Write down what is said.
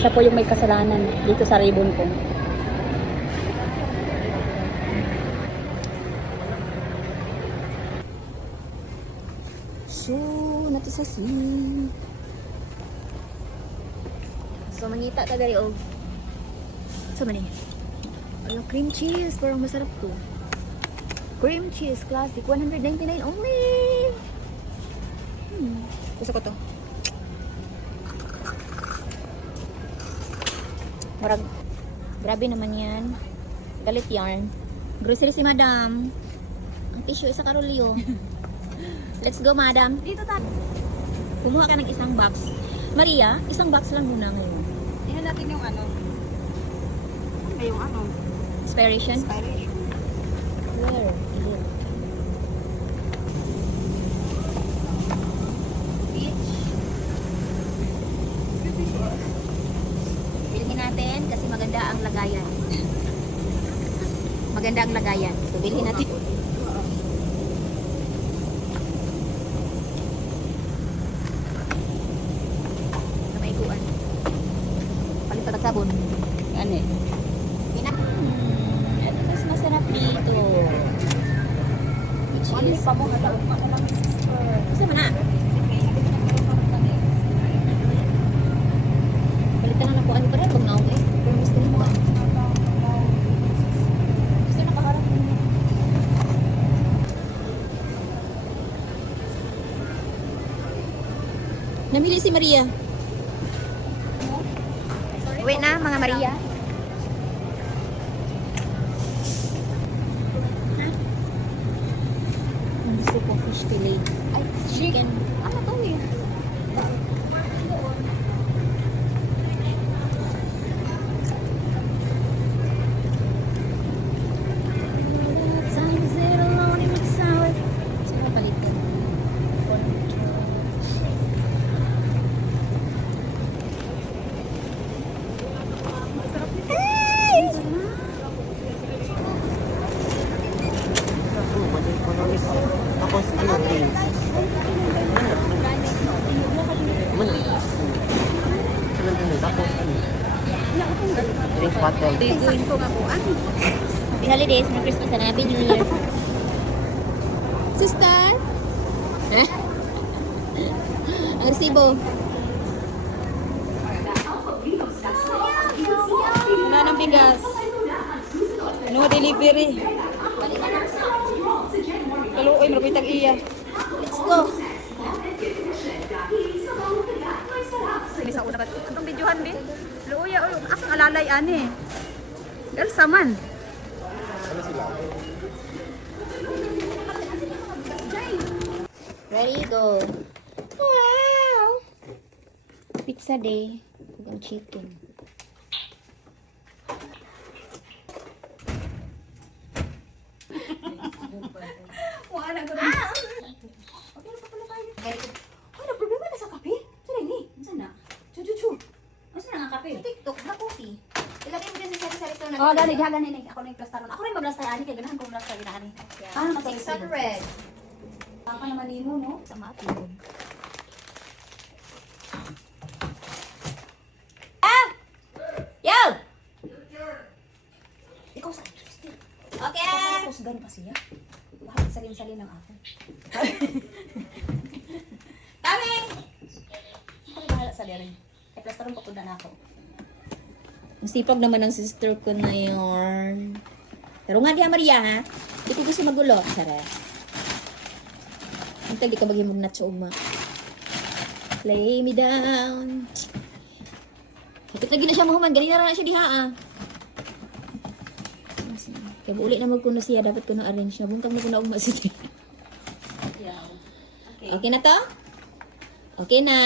Siya po yung may kasalanan dito sa ribbon ko. So, nato sa so, mangita ta dari og. So, mani. Ayun, cream cheese. Parang masarap to. Cream cheese classic. 199 only. Gusto ko to. Marag. Grabe naman yan. Galit yarn. Grocery si madam. Ang tissue isa karolyo. Let's go, madam. Dito ta. Kumuha ka ng isang box. Maria, isang box lang muna ngayon. Tingnan natin yung ano. Ano ba yung ano? Expiration? Expiration. Where? Here. Bilhin natin kasi maganda ang lagayan. Maganda ang lagayan. So, bilhin natin. Kamaikuan. Palit pa sabon. Ano eh? Ito mas masarap dito. Which Ano is... pa mo? Ano lang sister? Gusto mo na? Balitan na nakuha. Ano pa rin? Kung na okay. Pero gusto mo ba? Gusto na kaharap mo. Namili si Maria. Uwi na mga Maria. Ang gusto ko fish fillet. Ay, chicken. Ano to eh? Time is it alone in mag-sour. Sino palitin? Tapos ano, drinks? Tapos ano? Drinks bottle. Tingin ko nga po. Ano? Happy holidays, Merry Christmas and Happy New Year. Sister? Ang resibo. Wala ng bigas. No delivery. Kaluoy, marapitag iya. Let's go. Sige sa una ba? Itong videohan din. Luoy, akong alalay ani. Girl, saman. Ready, go. Wow! Pizza day. Huwag chicken. Wala ko Ah! Okay, napapala tayo. Ano, problema na sa kape? Saan ni? Saan na? Chu. Saan na nga kape? Sa TikTok, na coffee. Ilagay mo din sa sari-sari ito na. Oh, gani, gani. Ako na yung plastaron. Ako na yung magplastaran. Kaya ganahan ko magplastaran na ani. Ah, kasi 600. Papa naman nimo, no? Sa matin. Ah! Yo! Ikaw sa Christy. Okay! Tapos gani pa siya. Bakit salin-salin ng ako? Kami! Ako na bahala sa lirin. Kaya plastaron pa po na ako. Ang sipag naman ng sister ko na yun. Pero nga diha Maria ha. Di ko gusto magulo. Sara. Ang di ka maghimog na tsuma. Lay me down. Kapit lagi na siya mahuman. Ganina na siya diha ah. Kaya uli na magkuno siya. Dapat ko na-arrange na. Buntang mo ko na umasitin. Yeah. Okay na to? Okay na.